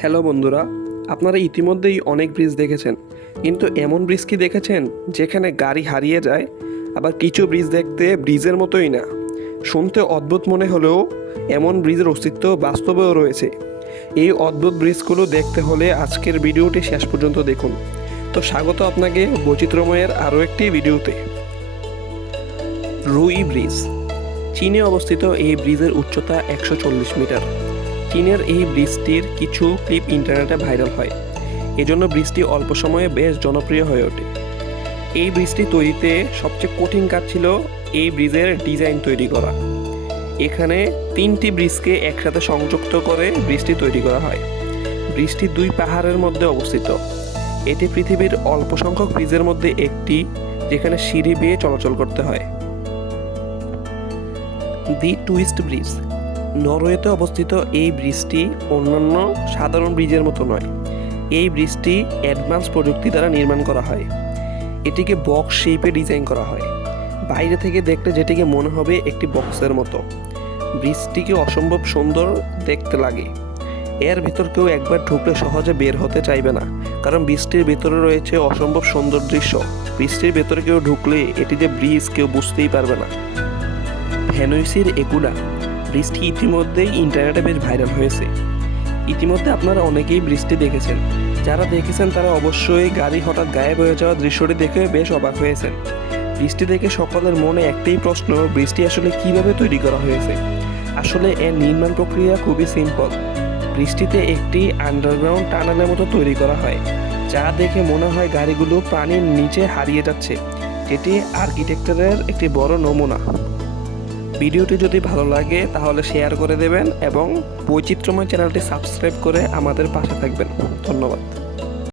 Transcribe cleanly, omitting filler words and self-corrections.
Hello বন্ধুরা, আপনারা ইতিমধ্যেই অনেক ব্রিজ দেখেছেন, কিন্তু এমন ব্রিজ কি দেখেছেন যেখানে গাড়ি হারিয়ে যায়? আবার কিছু ব্রিজ দেখতে ব্রিজের মতোই না, শুনতে অদ্ভুত মনে হলেও এমন ব্রিজের অস্তিত্ব বাস্তবেও রয়েছে। এই অদ্ভুত ব্রিজগুলো দেখতে হলে আজকের ভিডিওটি শেষ পর্যন্ত দেখুন। তো স্বাগত আপনাকে বৈচিত্র্যময়ের আরও একটি ভিডিওতে। রুই ব্রিজ চীনে অবস্থিত। এই ব্রিজের উচ্চতা 140 মিটার। চীনের এই ব্রিজটির কিছু ক্লিপ ইন্টারনেটে ভাইরাল হয়, এজন্য ব্রিজটি অল্প সময়ে বেশ জনপ্রিয় হয়ে ওঠে। এই ব্রিজটি তৈরিতে সবচেয়ে কঠিন কাজ ছিল এই ব্রিজের ডিজাইন তৈরি করা। এখানে 3টি ব্রিজকে একসাথে সংযুক্ত করে ব্রিজটি তৈরি করা হয়। ব্রিজটি 2 পাহাড়ের মধ্যে অবস্থিত। এটি পৃথিবীর অল্প সংখ্যক ব্রিজের মধ্যে একটি যেখানে সিঁড়ি বেয়ে চলাচল করতে হয়। দি টুইস্ট ব্রিজ নরওয়েতে অবস্থিত। এই ব্রিজটি অন্যান্য সাধারণ ব্রিজের মতো নয়। এই ব্রিজটি অ্যাডভান্স প্রযুক্তি দ্বারা নির্মাণ করা হয়। এটিকে বক্স শেপে ডিজাইন করা হয়। বাইরে থেকে দেখলে যেটিকে মনে হবে একটি বক্সের মতো। ব্রিজটিকে অসম্ভব সুন্দর দেখতে লাগে। এর ভিতর কেউ একবার ঢুকলে সহজে বের হতে চাইবে না, কারণ ব্রিজটির ভেতরে রয়েছে অসম্ভব সুন্দর দৃশ্য। ব্রিজটির ভেতরে কেউ ঢুকলে এটি যে ব্রিজ কেউ বুঝতেই পারবে না। ভ্যানুইসির এগুডা ব্রিজটি ইতিমধ্যেই ইন্টারনেটে বেশ ভাইরাল হয়েছে। ইতিমধ্যে আপনারা অনেকেই ব্রিজটি দেখেছেন। যারা দেখেছেন তারা অবশ্যই গাড়ি হঠাৎ গায়েব হয়ে যাওয়া দৃশ্যটি দেখে বেশ অবাক হয়েছেন। ব্রিজটি দেখে সকলের মনে একটাই প্রশ্ন, ব্রিজটি আসলে কিভাবে তৈরি করা হয়েছে? আসলে এর নির্মাণ প্রক্রিয়া খুবই সিম্পল। ব্রিজটিতে একটি আন্ডারগ্রাউন্ড টানেলের মতো তৈরি করা হয়, যা দেখে মনে হয় গাড়িগুলো পানির নিচে হারিয়ে যাচ্ছে। এটি আর্কিটেকচারের একটি বড় নমুনা। ভিডিওটি যদি ভালো লাগে তাহলে শেয়ার করে দেবেন এবং বৈচিত্র্যময় চ্যানেলটি সাবস্ক্রাইব করে আমাদের পাশে থাকবেন। ধন্যবাদ।